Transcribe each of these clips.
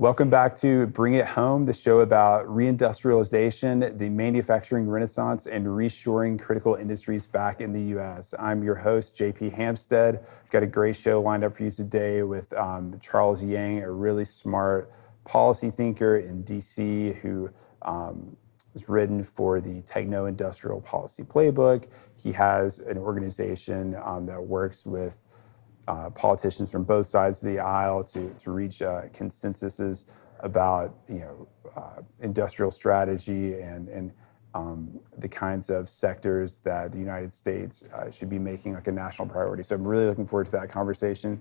Welcome back to Bring It Home, the show about reindustrialization, the manufacturing renaissance, and reshoring critical industries back in the U.S. I'm your host, JP Hampstead. Got a great show lined up for you today with Charles Yang, a really smart policy thinker in D.C. who has written for the Techno-Industrial Policy Playbook. He has an organization that works with politicians from both sides of the aisle to reach consensuses about industrial strategy and the kinds of sectors that the United States should be making like a national priority. So I'm really looking forward to that conversation.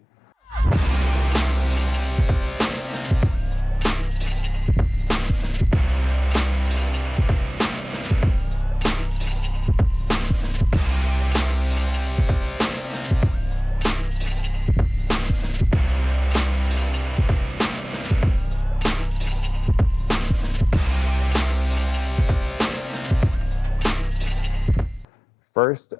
First,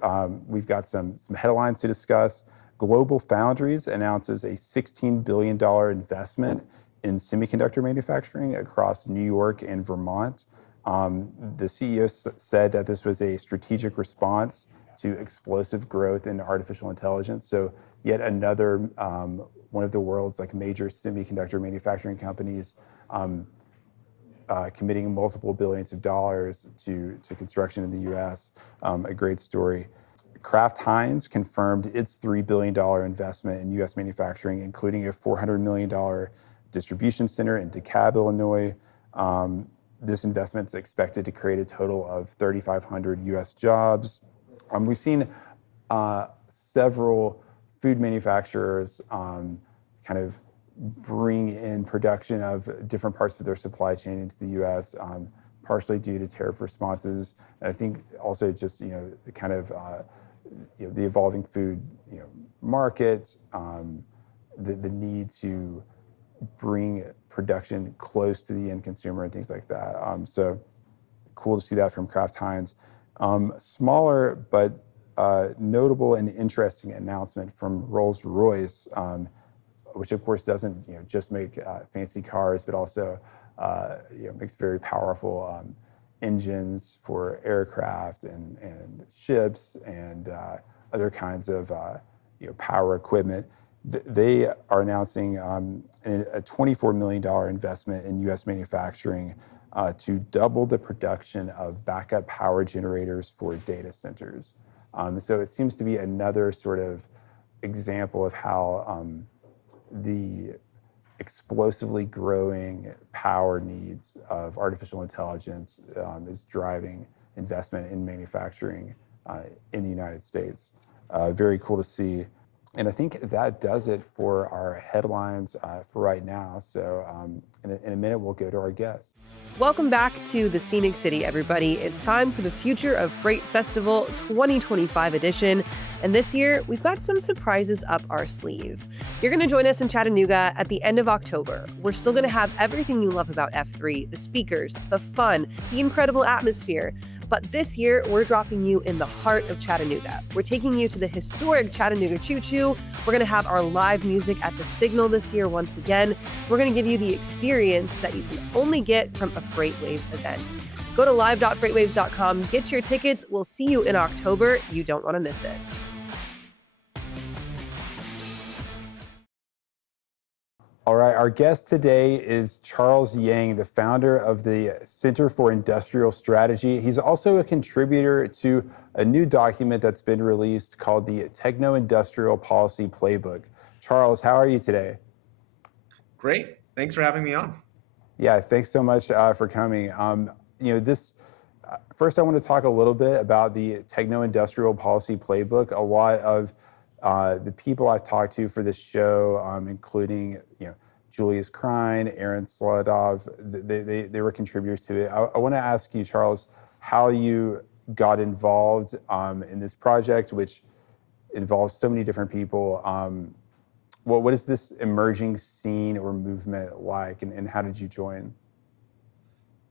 we've got some headlines to discuss. Global Foundries announces a $16 billion investment in semiconductor manufacturing across New York and Vermont. The CEO said that this was a strategic response to explosive growth in artificial intelligence. So yet another one of the world's major semiconductor manufacturing companies committing multiple billions of dollars to construction in the U.S. A great story. Kraft Heinz confirmed its $3 billion investment in U.S. manufacturing, including a $400 million distribution center in DeKalb, Illinois. This investment is expected to create a total of 3,500 U.S. jobs. We've seen several food manufacturers kind of bring in production of different parts of their supply chain into the U.S., partially due to tariff responses. And I think also just kind of the evolving food market, the need to bring production close to the end consumer and things like that. So cool to see that from Kraft Heinz. Smaller but notable and interesting announcement from Rolls-Royce, which of course doesn't just make fancy cars, but also makes very powerful engines for aircraft and ships and other kinds of power equipment. They are announcing a $24 million investment in U.S. manufacturing to double the production of backup power generators for data centers. So it seems to be another sort of example of how the explosively growing power needs of artificial intelligence is driving investment in manufacturing in the United States. Very cool to see. And I think that does it for our headlines for right now. So in a minute, we'll go to our guest. Welcome back to the Scenic City, everybody. It's time for the Future of Freight Festival 2025 edition. And this year, we've got some surprises up our sleeve. You're going to join us in Chattanooga at the end of October. We're still going to have everything you love about F3, the speakers, the fun, the incredible atmosphere. But this year, we're dropping you in the heart of Chattanooga. We're taking you to the historic Chattanooga Choo Choo. We're going to have our live music at the Signal this year once again. We're going to give you the experience that you can only get from a FreightWaves event. Go to live.freightwaves.com, get your tickets. We'll see you in October. You don't want to miss it. All right, our guest today is Charles Yang, the founder of the Center for Industrial Strategy. He's also a contributor to a new document that's been released called the Techno-Industrial Policy Playbook. Charles, how are you today? Great. Thanks for having me on. Yeah, thanks so much for coming. First, I want to talk a little bit about the Techno-Industrial Policy Playbook. A lot of the people I've talked to for this show, including Julius Krein, Aaron Sladov, they were contributors to it. I want to ask you, Charles, how you got involved in this project, which involves so many different people. What is this emerging scene or movement like, and how did you join?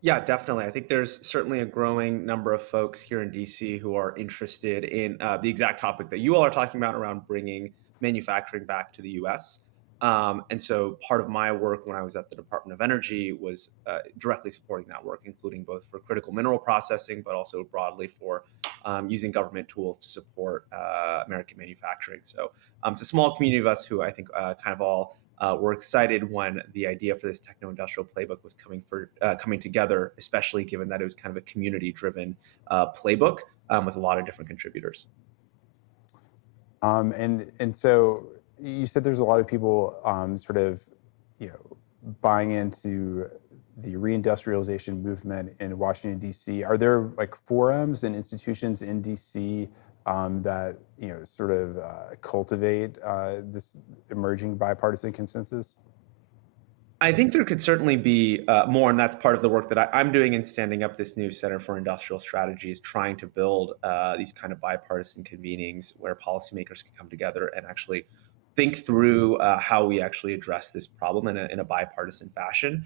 Yeah, definitely. I think there's certainly a growing number of folks here in DC who are interested in the exact topic that you all are talking about around bringing manufacturing back to the US. And so part of my work when I was at the Department of Energy was directly supporting that work, including both for critical mineral processing, but also broadly for using government tools to support American manufacturing. So it's a small community of us who I think kind of all were excited when the idea for this techno-industrial playbook was coming together, especially given that it was kind of a community-driven playbook with a lot of different contributors. And so you said there's a lot of people sort of, you know, buying into the reindustrialization movement in Washington D.C. Are there like forums and institutions in D.C. That sort of cultivate this emerging bipartisan consensus? I think there could certainly be more, and that's part of the work that I'm doing in standing up this new Center for Industrial Strategy, is trying to build these kind of bipartisan convenings where policymakers can come together and actually think through how we actually address this problem in a bipartisan fashion.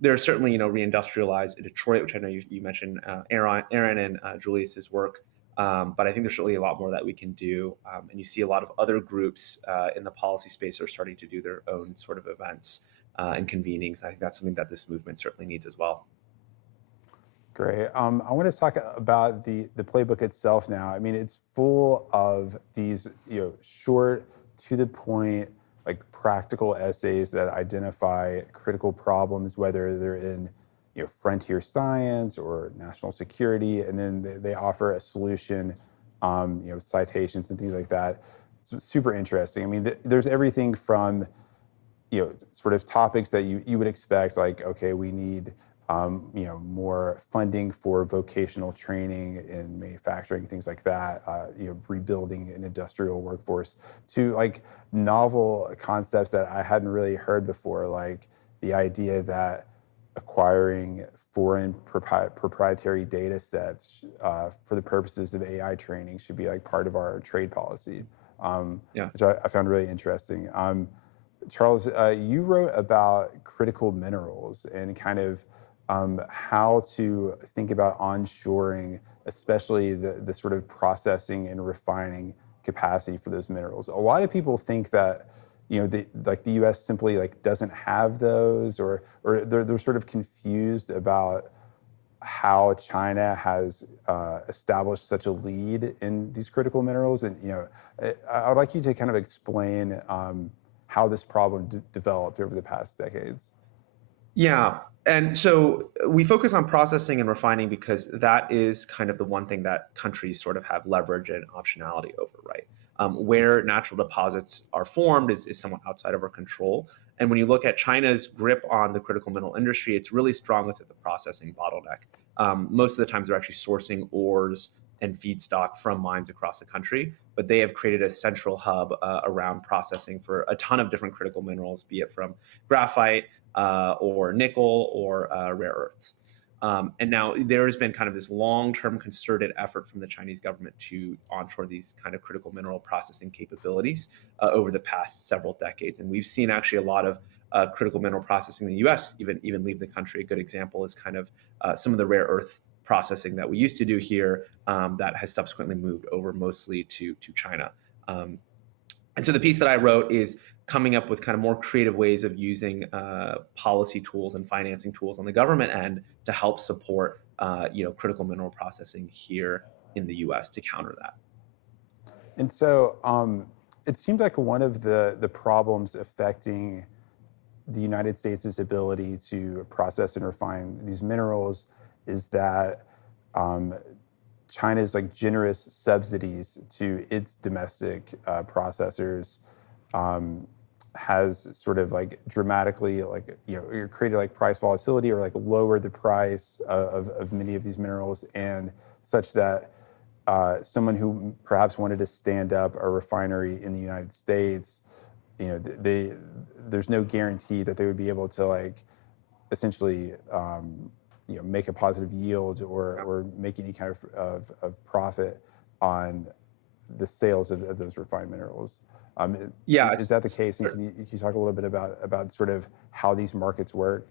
There's certainly, reindustrialize in Detroit, which I know you mentioned, Aaron and Julius's work. But I think there's certainly a lot more that we can do. And you see a lot of other groups in the policy space are starting to do their own sort of events and convenings. I think that's something that this movement certainly needs as well. Great. I want to talk about the playbook itself now. I mean, it's full of these, short, to the point, like practical essays that identify critical problems, whether they're in, frontier science or national security, and then they offer a solution, citations and things like that. It's super interesting. I mean, there's everything from, sort of topics that you would expect, like, okay, we need more funding for vocational training in manufacturing, things like that, rebuilding an industrial workforce, to like novel concepts that I hadn't really heard before, like the idea that acquiring foreign proprietary data sets for the purposes of AI training should be like part of our trade policy, Yeah. which I found really interesting. Charles, you wrote about critical minerals and kind of how to think about onshoring, especially the sort of processing and refining capacity for those minerals. A lot of people think that the U.S. simply like doesn't have those, or they're sort of confused about how China has established such a lead in these critical minerals. And I would like you to kind of explain how this problem developed over the past decades. Yeah. And so we focus on processing and refining because that is kind of the one thing that countries sort of have leverage and optionality over, right? Where natural deposits are formed is somewhat outside of our control. And when you look at China's grip on the critical mineral industry, it's really strongest at the processing bottleneck. Most of the times they're actually sourcing ores and feedstock from mines across the country, but they have created a central hub around processing for a ton of different critical minerals, be it from graphite, or nickel, or rare earths. And now there has been kind of this long-term concerted effort from the Chinese government to onshore these kind of critical mineral processing capabilities over the past several decades. And we've seen actually a lot of critical mineral processing in the U.S. even leave the country. A good example is kind of some of the rare earth processing that we used to do here that has subsequently moved over mostly to China. And so the piece that I wrote is coming up with kind of more creative ways of using policy tools and financing tools on the government end to help support critical mineral processing here in the U.S. to counter that. And so it seems like one of the problems affecting the United States' ability to process and refine these minerals is that China's like generous subsidies to its domestic processors has sort of like dramatically created like price volatility, or like lowered the price of many of these minerals, and such that someone who perhaps wanted to stand up a refinery in the United States, there's no guarantee that they would be able to like essentially make a positive yield or make any kind of profit on the sales of those refined minerals. Yeah. Is that the case? And can you talk a little bit about sort of how these markets work?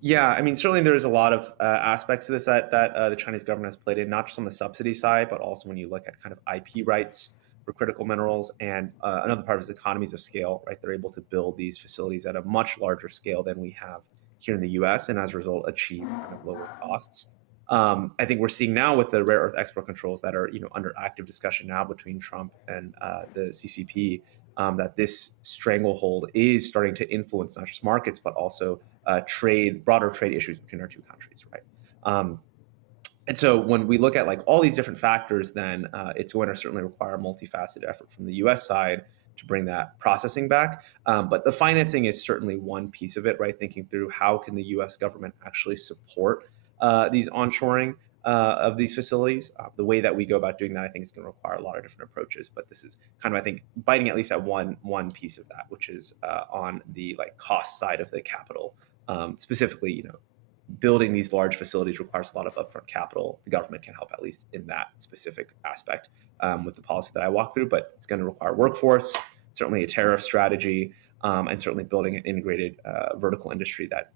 Yeah, I mean, certainly there's a lot of aspects to this that the Chinese government has played in, not just on the subsidy side, but also when you look at kind of IP rights for critical minerals, and another part is economies of scale, right? They're able to build these facilities at a much larger scale than we have here in the US, and as a result, achieve kind of lower costs. I think we're seeing now with the rare earth export controls that are under active discussion now between Trump and the CCP, that this stranglehold is starting to influence not just markets but also broader trade issues between our two countries, right? And so when we look at like all these different factors, then it's going to certainly require a multifaceted effort from the U.S. side to bring that processing back. But the financing is certainly one piece of it, right? Thinking through how can the U.S. government actually support these onshoring of these facilities. The way that we go about doing that, I think, is going to require a lot of different approaches. But this is kind of, I think, biting at least at one piece of that, which is on the like cost side of the capital. Specifically, building these large facilities requires a lot of upfront capital. The government can help at least in that specific aspect with the policy that I walked through, but it's going to require workforce, certainly a tariff strategy, and certainly building an integrated vertical industry that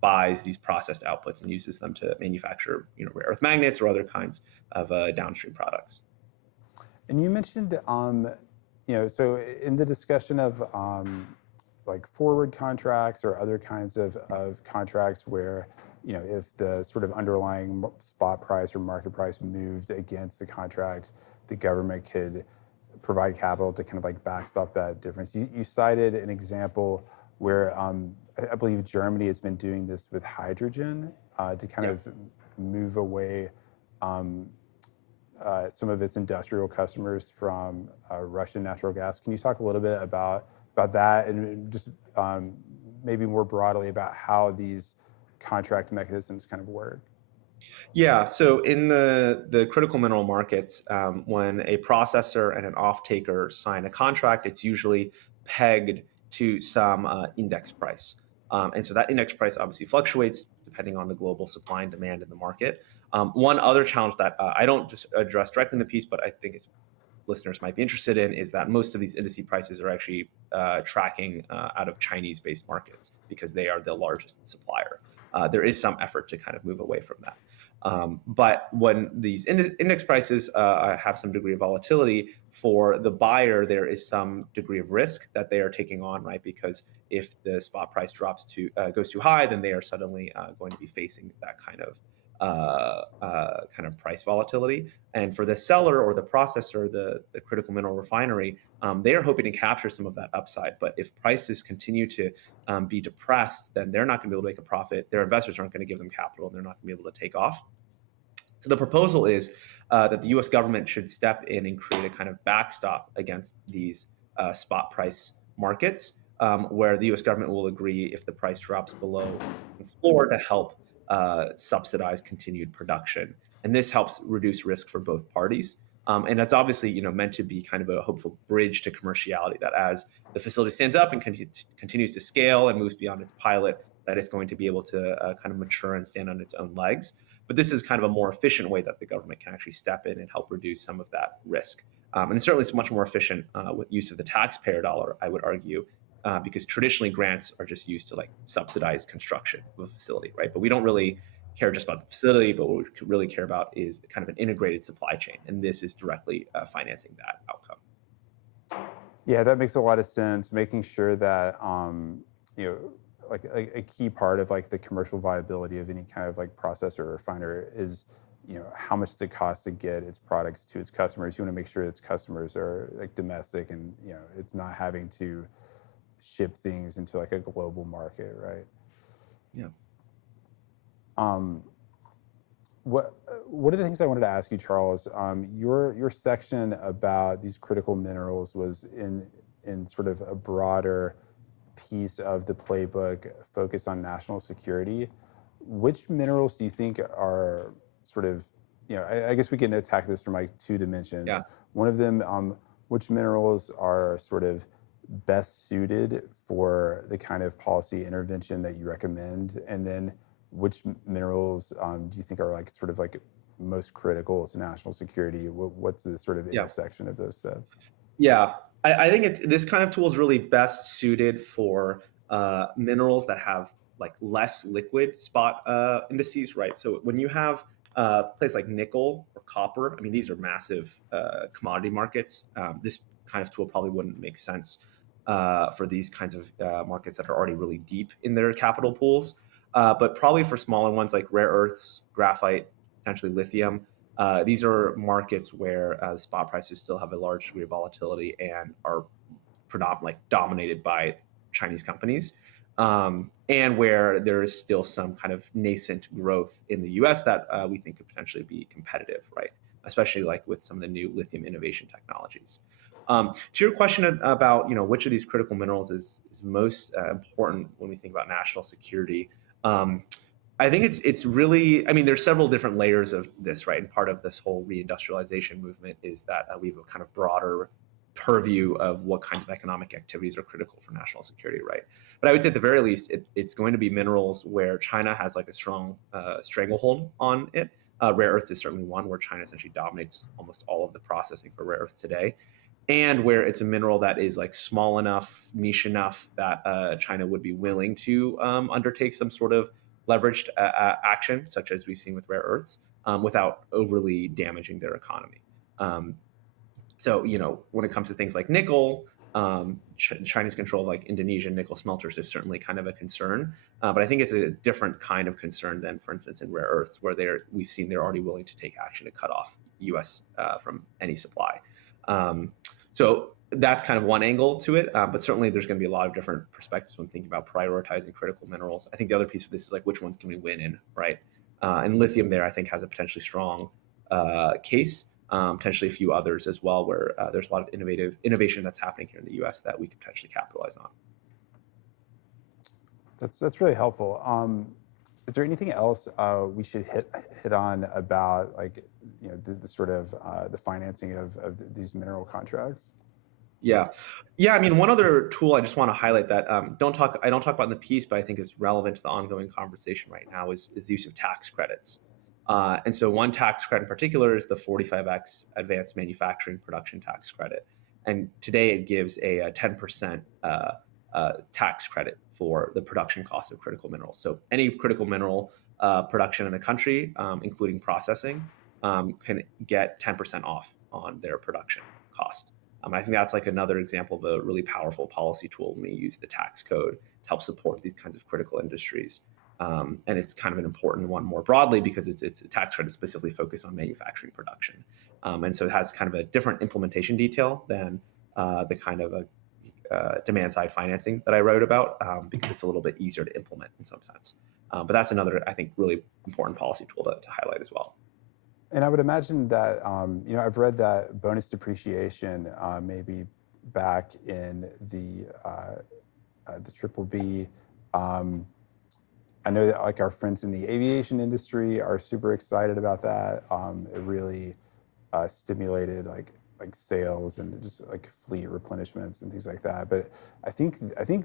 buys these processed outputs and uses them to manufacture rare earth magnets or other kinds of downstream products. And you mentioned, so in the discussion of like forward contracts or other kinds of contracts where, if the sort of underlying spot price or market price moved against the contract, the government could provide capital to kind of like backstop that difference. You cited an example where I believe Germany has been doing this with hydrogen to kind of move away some of its industrial customers from Russian natural gas. Can you talk a little bit about that and just maybe more broadly about how these contract mechanisms kind of work? Yeah, so in the critical mineral markets, when a processor and an off-taker sign a contract, it's usually pegged to some index price. And so that index price obviously fluctuates depending on the global supply and demand in the market. One other challenge that I don't just address directly in the piece, but I think listeners might be interested in, is that most of these indice prices are actually tracking out of Chinese-based markets because they are the largest supplier. There is some effort to kind of move away from that. But when these index prices have some degree of volatility, for the buyer, there is some degree of risk that they are taking on, right? Because if the spot price goes too high, then they are suddenly going to be facing that kind of price volatility. And for the seller or the processor, the critical mineral refinery, they are hoping to capture some of that upside. But if prices continue to be depressed, then they're not going to be able to make a profit. Their investors aren't going to give them capital, and they're not going to be able to take off. So the proposal is that the U.S. government should step in and create a kind of backstop against these spot price markets, where the U.S. government will agree if the price drops below the floor to help subsidize continued production. And this helps reduce risk for both parties. And that's obviously meant to be kind of a hopeful bridge to commerciality, that as the facility stands up and continues to scale and moves beyond its pilot, that it's going to be able to kind of mature and stand on its own legs. But this is kind of a more efficient way that the government can actually step in and help reduce some of that risk. And certainly it's much more efficient with use of the taxpayer dollar, I would argue, because traditionally grants are just used to like subsidize construction of a facility, right? But we don't really care just about the facility, but what we really care about is kind of an integrated supply chain. And this is directly financing that outcome. Yeah, that makes a lot of sense. Making sure that, like a key part of like the commercial viability of any kind of like processor or refiner is, how much does it cost to get its products to its customers? You want to make sure its customers are like domestic and, it's not having to ship things into like a global market, right? Yeah. One of the things I wanted to ask you, Charles, your section about these critical minerals was in sort of a broader piece of the playbook focused on national security. Which minerals do you think are sort of, I guess we can attack this from like two dimensions. Yeah. One of them, which minerals are sort of best suited for the kind of policy intervention that you recommend? And then which minerals do you think are like sort of like most critical to national security? What's the sort of intersection of those sets? Yeah, I think this kind of tool is really best suited for minerals that have like less liquid spot indices, right? So when you have Places like nickel or copper, I mean, these are massive commodity markets. This kind of tool probably wouldn't make sense for these kinds of markets that are already really deep in their capital pools. But probably for smaller ones like rare earths, graphite, potentially lithium, these are markets where the spot prices still have a large degree of volatility and are predominantly dominated by Chinese companies, and where there is still some kind of nascent growth in the U.S. that we think could potentially be competitive, right? Especially like with some of the new lithium innovation technologies. To your question about which of these critical minerals is most important when we think about national security. I think it's really, I mean, there's several different layers of this, right? And part of this whole reindustrialization movement is that we have a kind of broader purview of what kinds of economic activities are critical for national security, right? But I would say at the very least, it's going to be minerals where China has like a strong stranglehold on it. Rare earths is certainly one where China essentially dominates almost all of the processing for rare earths today, and where it's a mineral that is like small enough, niche enough that China would be willing to undertake some sort of leveraged action, such as we've seen with rare earths, without overly damaging their economy. So, when it comes to things like nickel, Chinese control of like Indonesian nickel smelters is certainly kind of a concern. But I think it's a different kind of concern than, for instance, in rare earths, where we've seen they're already willing to take action to cut off U.S. From any supply. So that's kind of one angle to it. But certainly there's going to be a lot of different perspectives when thinking about prioritizing critical minerals. I think the other piece of this is like, which ones can we win in, right? And lithium there, I think, has a potentially strong case. Potentially a few others as well, where there's a lot of innovation that's happening here in the U.S. that we could potentially capitalize on. That's really helpful. Is there anything else we should hit on about like the sort of the financing of these mineral contracts? Yeah. I mean, one other tool I just want to highlight that I don't talk about in the piece, but I think is relevant to the ongoing conversation right now is the use of tax credits. And so one tax credit in particular is the 45X Advanced Manufacturing Production Tax Credit. And today it gives a 10% tax credit for the production cost of critical minerals. So any critical mineral production in a country, including processing, can get 10% off on their production cost. I think that's like another example of a really powerful policy tool when we use the tax code to help support these kinds of critical industries. And it's kind of an important one more broadly because it's a tax credit specifically focused on manufacturing production. And so it has kind of a different implementation detail than the kind of a demand side financing that I wrote about because it's a little bit easier to implement in some sense. But that's another, I think, really important policy tool to highlight as well. And I would imagine that, I've read that bonus depreciation maybe back in the triple B. I know that like our friends in the aviation industry are super excited about that. It really stimulated like sales and just like fleet replenishments and things like that. But I think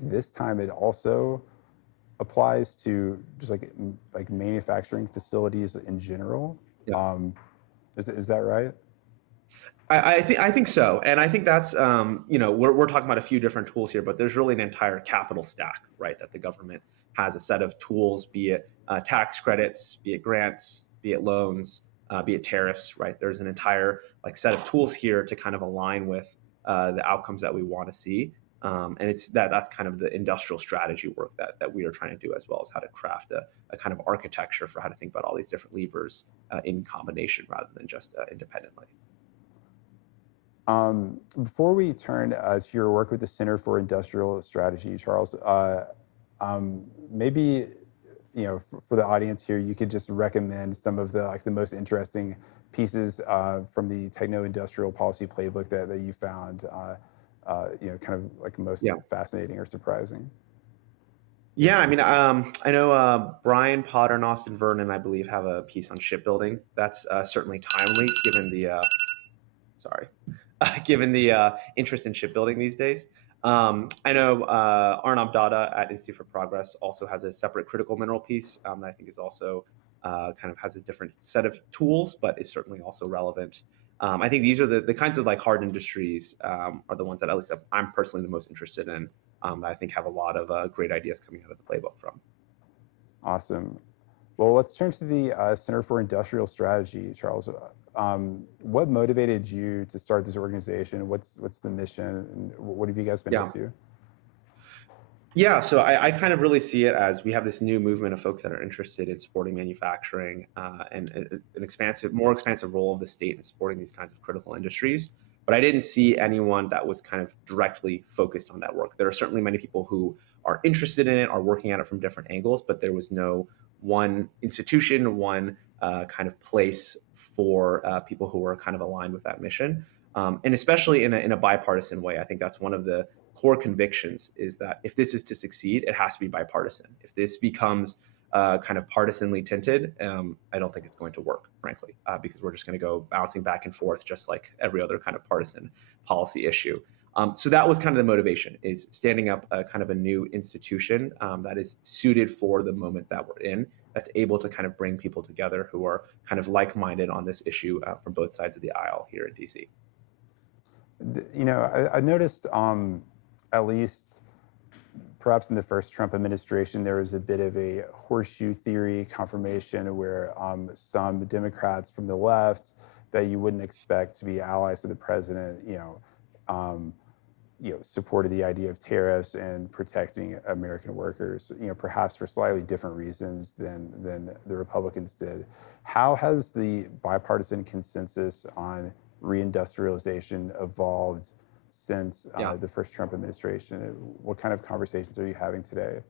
this time it also applies to just like manufacturing facilities in general. Yeah. Is that right? I think so, and I think that's we're talking about a few different tools here, but there's really an entire capital stack, right? That the government has a set of tools, be it tax credits, be it grants, be it loans, be it tariffs, right? There's an entire like set of tools here to kind of align with the outcomes that we want to see, and it's that's kind of the industrial strategy work that we are trying to do, as well as how to craft a kind of architecture for how to think about all these different levers in combination rather than just independently. Before we turn to your work with the Center for Industrial Strategy, Charles, maybe for the audience here, you could just recommend some of the most interesting pieces from the Techno-Industrial Policy Playbook that you found, kind of like most fascinating or surprising. Yeah, I mean, I know Brian Potter and Austin Vernon, I believe, have a piece on shipbuilding that's certainly timely given the interest in shipbuilding these days. I know Arnab Dada at Institute for Progress also has a separate critical mineral piece that I think is also kind of has a different set of tools, but is certainly also relevant. I think these are the kinds of like hard industries are the ones that at least I'm personally the most interested in. That I think have a lot of great ideas coming out of the playbook from. Awesome. Well, let's turn to the Center for Industrial Strategy, Charles. What motivated you to start this organization? What's the mission, and what have you guys been up Yeah. to? Yeah, so I kind of really see it as we have this new movement of folks that are interested in supporting manufacturing and an more expansive role of the state in supporting these kinds of critical industries. But I didn't see anyone that was kind of directly focused on that work. There are certainly many people who are interested in it, are working at it from different angles, but there was no one institution, one kind of place for people who were kind of aligned with that mission. And especially in a bipartisan way. I think that's one of the core convictions is that if this is to succeed, it has to be bipartisan. If this becomes kind of partisanly tinted, I don't think it's going to work, frankly, because we're just going to go bouncing back and forth just like every other kind of partisan policy issue. So that was kind of the motivation, is standing up a kind of a new institution that is suited for the moment that we're in, that's able to kind of bring people together who are kind of like-minded on this issue from both sides of the aisle here in DC. You know, I noticed at least perhaps in the first Trump administration, there was a bit of a horseshoe theory confirmation where some Democrats from the left that you wouldn't expect to be allies of the president, supported the idea of tariffs and protecting American workers, perhaps for slightly different reasons than the Republicans did. How has the bipartisan consensus on reindustrialization evolved since the first Trump administration? What kind of conversations are you having today?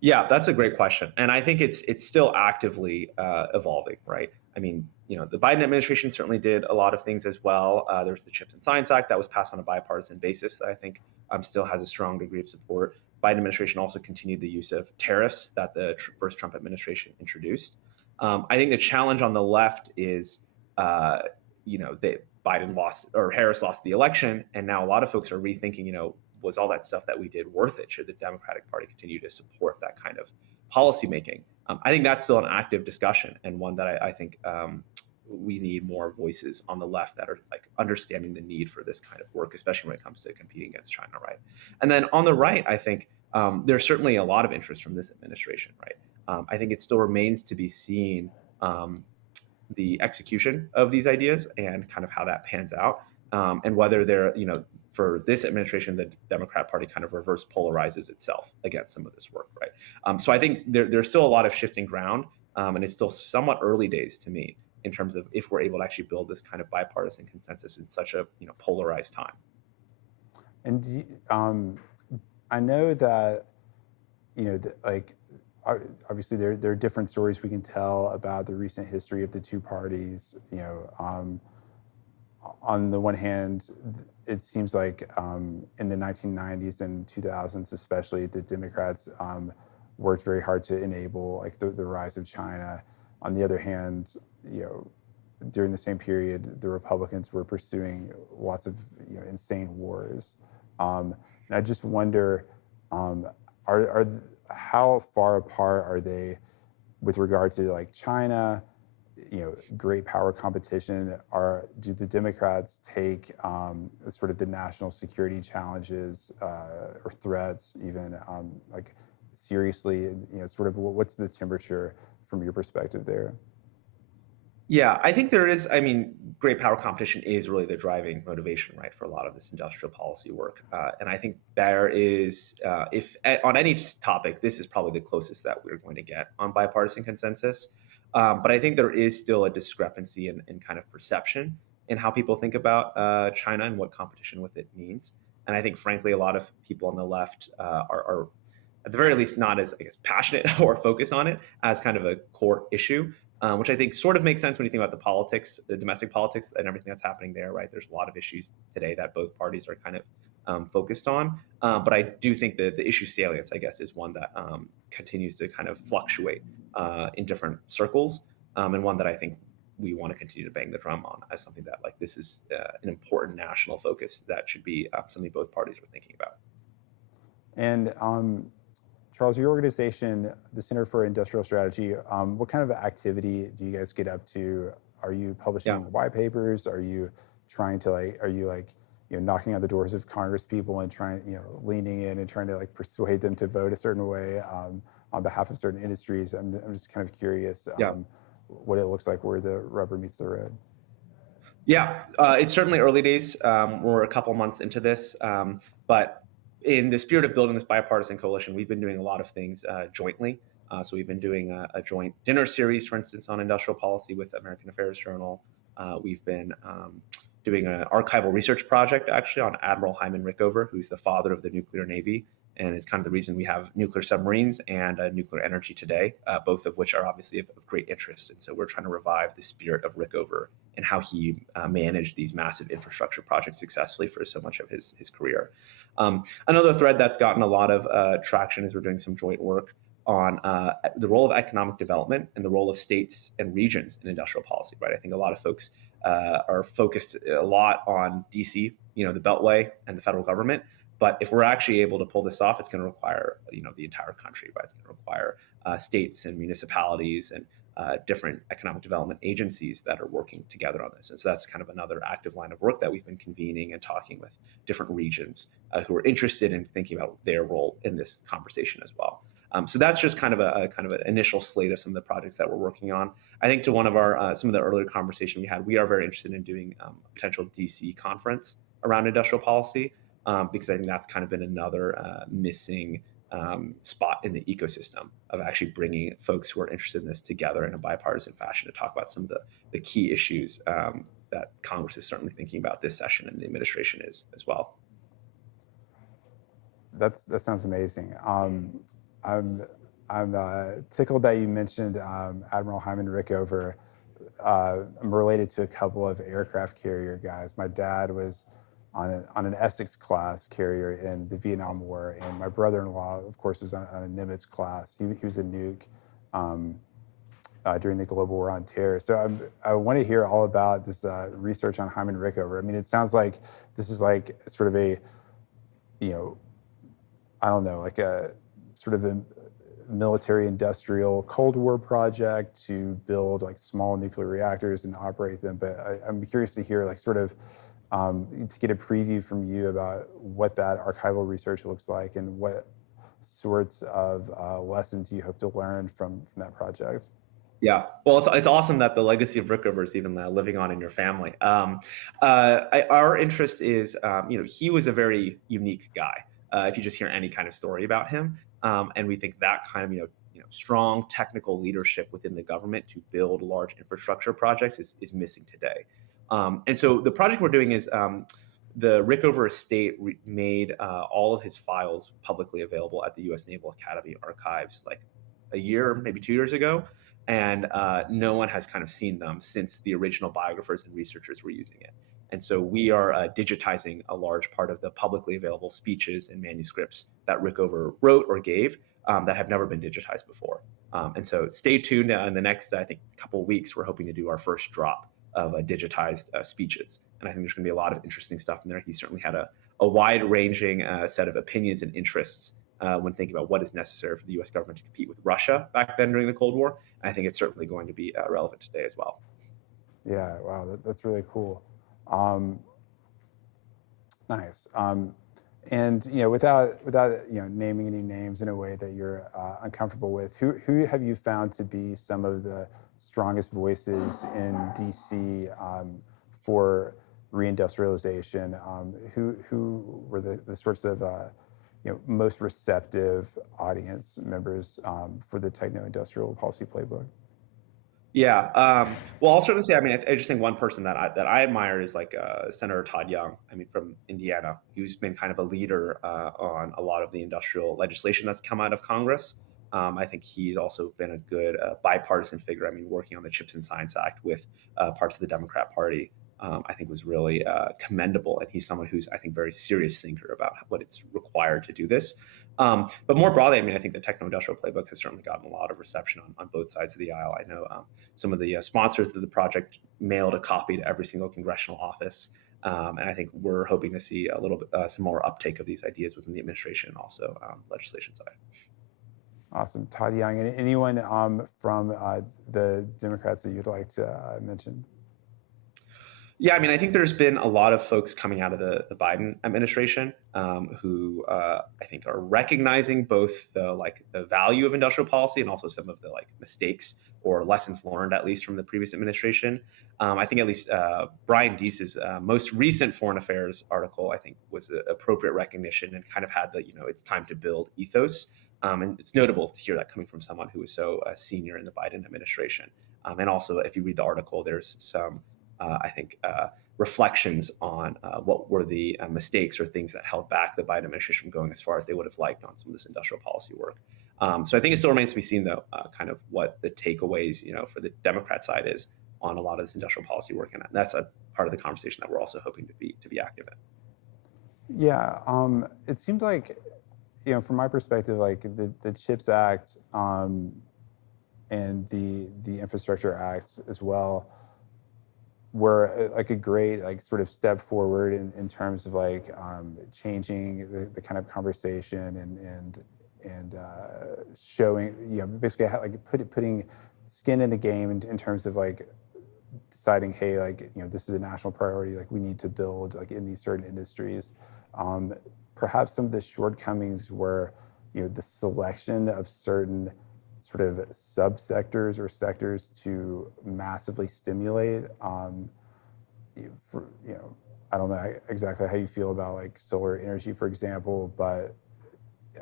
Yeah, that's a great question, and I think it's still actively evolving, right? I mean, the Biden administration certainly did a lot of things as well. There's the Chips and Science Act that was passed on a bipartisan basis that I think still has a strong degree of support. Biden administration also continued the use of tariffs that the first Trump administration introduced. I think the challenge on the left is, that Biden lost or Harris lost the election, and now a lot of folks are rethinking, was all that stuff that we did worth it? Should the Democratic Party continue to support that kind of policy making? I think that's still an active discussion, and one that I think we need more voices on the left that are like understanding the need for this kind of work, especially when it comes to competing against China, right? And then on the right, I think there's certainly a lot of interest from this administration, right? I think it still remains to be seen the execution of these ideas and kind of how that pans out, and whether they're, for this administration, the Democrat Party kind of reverse polarizes itself against some of this work, right? So I think there's still a lot of shifting ground, and it's still somewhat early days to me in terms of if we're able to actually build this kind of bipartisan consensus in such a polarized time. And I know that obviously there are different stories we can tell about the recent history of the two parties. On the one hand, it seems like in the 1990s and 2000s, especially, the Democrats worked very hard to enable like the rise of China. On the other hand, during the same period, the Republicans were pursuing lots of insane wars. And I just wonder, how far apart are they with regard to like China? Great power competition. Do the Democrats take sort of the national security challenges or threats even like seriously? Sort of what's the temperature from your perspective there? Yeah, I think there is. I mean, great power competition is really the driving motivation, right, for a lot of this industrial policy work. And I think there is, if on any topic, this is probably the closest that we're going to get on bipartisan consensus. But I think there is still a discrepancy in kind of perception in how people think about China and what competition with it means. And I think, frankly, a lot of people on the left are at the very least not as, I guess, passionate or focused on it as kind of a core issue, which I think sort of makes sense when you think about the politics, the domestic politics and everything that's happening there, right? There's a lot of issues today that both parties are kind of focused on. But I do think that the issue salience, I guess, is one that continues to kind of fluctuate in different circles, and one that I think we want to continue to bang the drum on as something that, like, this is an important national focus that should be something both parties are thinking about. And Charles, your organization, the Center for Industrial Strategy, what kind of activity do you guys get up to? Are you publishing white papers? Are you trying to knocking on the doors of Congress people and trying, leaning in and trying to like persuade them to vote a certain way on behalf of certain industries. I'm just kind of curious what it looks like where the rubber meets the road. Yeah, it's certainly early days. We're a couple months into this, but in the spirit of building this bipartisan coalition, we've been doing a lot of things jointly. So we've been doing a joint dinner series, for instance, on industrial policy with American Affairs Journal. We've been doing an archival research project actually on Admiral Hyman Rickover, who's the father of the nuclear navy, and is kind of the reason we have nuclear submarines and nuclear energy today, both of which are obviously of great interest. And so we're trying to revive the spirit of Rickover and how he managed these massive infrastructure projects successfully for so much of his career. Another thread that's gotten a lot of traction is we're doing some joint work on the role of economic development and the role of states and regions in industrial policy, right? I think a lot of folks are focused a lot on DC, the Beltway and the federal government. But if we're actually able to pull this off, it's going to require, the entire country, right? It's going to require states and municipalities and different economic development agencies that are working together on this. And so that's kind of another active line of work that we've been convening and talking with different regions who are interested in thinking about their role in this conversation as well. So that's just kind of an initial slate of some of the projects that we're working on. I think to one of our some of the earlier conversation we had, we are very interested in doing a potential DC conference around industrial policy because I think that's kind of been another missing spot in the ecosystem of actually bringing folks who are interested in this together in a bipartisan fashion to talk about some of the key issues that Congress is certainly thinking about this session and the administration is as well. That sounds amazing. I'm tickled that you mentioned Admiral Hyman Rickover. I'm related to a couple of aircraft carrier guys. My dad was on an Essex class carrier in the Vietnam War, and my brother-in-law, of course, was on a Nimitz class. He was a nuke during the Global War on Terror. So I want to hear all about this research on Hyman Rickover. I mean, it sounds like this is like sort of a, I don't know, like a sort of a military industrial Cold War project to build like small nuclear reactors and operate them. But I'm curious to hear like sort of to get a preview from you about what that archival research looks like and what sorts of lessons you hope to learn from that project. Yeah, well, it's awesome that the legacy of Rickover is even living on in your family. Our interest is, he was a very unique guy. If you just hear any kind of story about him, and we think that kind of strong technical leadership within the government to build large infrastructure projects is missing today. And so the project we're doing is the Rickover estate made all of his files publicly available at the U.S. Naval Academy archives like a year, maybe 2 years ago. And no one has kind of seen them since the original biographers and researchers were using it. And so we are digitizing a large part of the publicly available speeches and manuscripts that Rickover wrote or gave that have never been digitized before. And so stay tuned. In the next, I think, couple of weeks, we're hoping to do our first drop of digitized speeches. And I think there's going to be a lot of interesting stuff in there. He certainly had a wide-ranging set of opinions and interests when thinking about what is necessary for the U.S. government to compete with Russia back then during the Cold War. And I think it's certainly going to be relevant today as well. Yeah, wow, that's really cool. Nice. And without naming any names in a way that you're uncomfortable with, who have you found to be some of the strongest voices in DC for reindustrialization? Who were the sorts of most receptive audience members for the Techno-Industrial Policy Playbook? Yeah. Well, I'll certainly say, I just think one person that I admire is like Senator Todd Young, from Indiana, who's been kind of a leader on a lot of the industrial legislation that's come out of Congress. I think he's also been a good bipartisan figure. Working on the CHIPS and Science Act with parts of the Democrat Party, I think was really commendable. And he's someone who's, I think, very serious thinker about what it's required to do this. But more broadly, I think the Techno-Industrial Playbook has certainly gotten a lot of reception on both sides of the aisle. I know some of the sponsors of the project mailed a copy to every single congressional office. And I think we're hoping to see a little bit some more uptake of these ideas within the administration and also legislation side. Awesome. Todd Young. And anyone from the Democrats that you'd like to mention? Yeah, I mean, I think there's been a lot of folks coming out of the Biden administration who I think are recognizing both the value of industrial policy and also some of the like mistakes or lessons learned, at least from the previous administration. I think at least Brian Deese's most recent foreign affairs article, I think, was an appropriate recognition and kind of had the it's time to build ethos. And it's notable to hear that coming from someone who was so senior in the Biden administration. And also, if you read the article, there's some I think, reflections on what were the mistakes or things that held back the Biden administration from going as far as they would have liked on some of this industrial policy work. So I think it still remains to be seen, though, kind of what the takeaways, for the Democrat side is on a lot of this industrial policy work, and that's a part of the conversation that we're also hoping to be active in. Yeah, it seemed like, from my perspective, like the CHIPS Act and the Infrastructure Act as well were like a great like sort of step forward in terms of like changing the kind of conversation and showing basically how, like putting skin in the game in terms of like deciding, hey, like this is a national priority, like we need to build like in these certain industries. Perhaps some of the shortcomings were the selection of certain sort of subsectors or sectors to massively stimulate. I don't know exactly how you feel about like solar energy, for example, but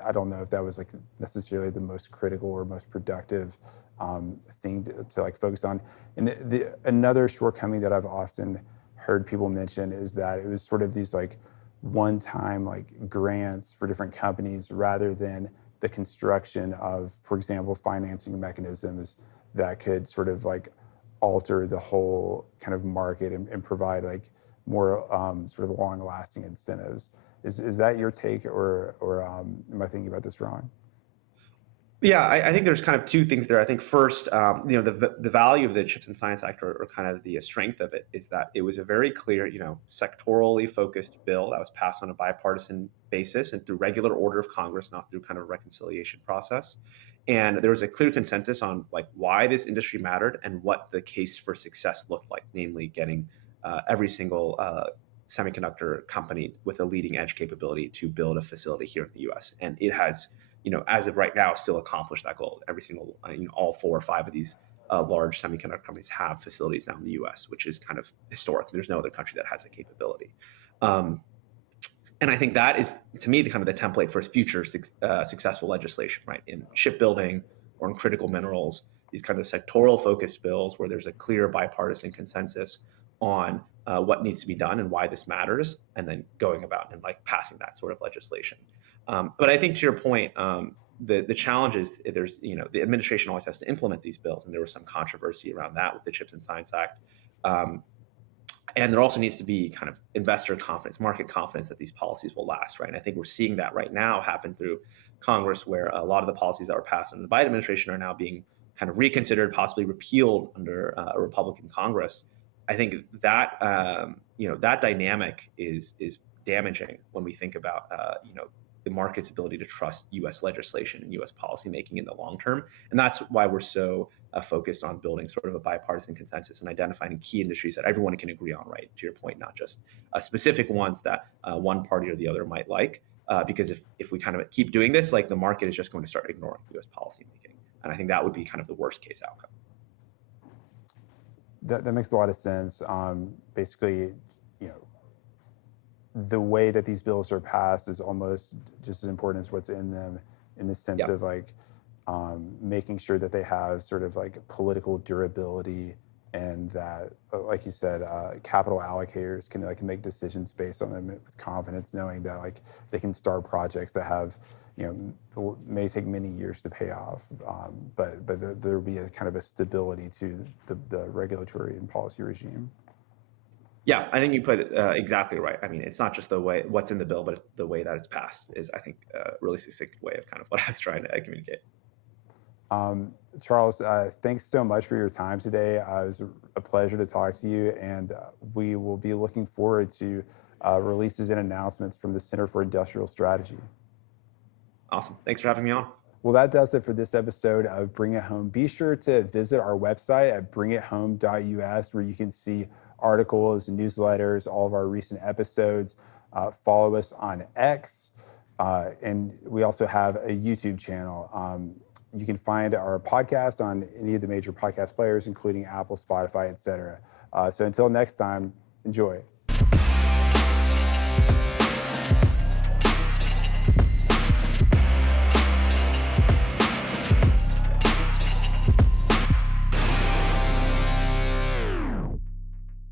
I don't know if that was like necessarily the most critical or most productive thing to like focus on. And another shortcoming that I've often heard people mention is that it was sort of these like one-time like grants for different companies rather than the construction of, for example, financing mechanisms that could sort of like alter the whole kind of market and provide like more sort of long-lasting incentives. Is that your take, or am I thinking about this wrong? Yeah, I think there's kind of two things there. I think first, the value of the Chips and Science Act, or kind of the strength of it, is that it was a very clear, sectorally focused bill that was passed on a bipartisan basis and through regular order of Congress, not through kind of a reconciliation process. And there was a clear consensus on like why this industry mattered and what the case for success looked like, namely getting every single semiconductor company with a leading edge capability to build a facility here in the U.S. And it has, as of right now, still accomplished that goal. Every single, all 4 or 5 of these large semiconductor companies have facilities now in the U.S., which is kind of historic. There's no other country that has that capability. And I think that is, to me, the kind of the template for future successful legislation, right? In shipbuilding or in critical minerals, these kind of sectoral focused bills where there's a clear bipartisan consensus on what needs to be done and why this matters, and then going about and like passing that sort of legislation. But I think to your point, the challenge is there's, the administration always has to implement these bills, and there was some controversy around that with the Chips and Science Act. And there also needs to be kind of investor confidence, market confidence that these policies will last, right? And I think we're seeing that right now happen through Congress, where a lot of the policies that were passed under the Biden administration are now being kind of reconsidered, possibly repealed under a Republican Congress. I think that that dynamic is damaging when we think about the market's ability to trust U.S. legislation and U.S. policymaking in the long term. And that's why we're so focused on building sort of a bipartisan consensus and identifying key industries that everyone can agree on, right? To your point, not just specific ones that one party or the other might like. Because if we kind of keep doing this, like the market is just going to start ignoring U.S. policymaking. And I think that would be kind of the worst case outcome. That makes a lot of sense. Basically, the way that these bills are passed is almost just as important as what's in them, in the sense of like making sure that they have sort of like political durability, and that, like you said, capital allocators can like make decisions based on them with confidence, knowing that like they can start projects that have, may take many years to pay off, but there will be a kind of a stability to the regulatory and policy regime. Yeah, I think you put it exactly right. I mean, it's not just the way what's in the bill, but the way that it's passed is, I think, a really succinct way of kind of what I was trying to communicate. Charles, thanks so much for your time today. It was a pleasure to talk to you, and we will be looking forward to releases and announcements from the Center for Industrial Strategy. Awesome. Thanks for having me on. Well, that does it for this episode of Bring It Home. Be sure to visit our website at bringithome.us, where you can see articles, newsletters, all of our recent episodes. Follow us on X. And we also have a YouTube channel. You can find our podcast on any of the major podcast players, including Apple, Spotify, etc. So until next time, enjoy.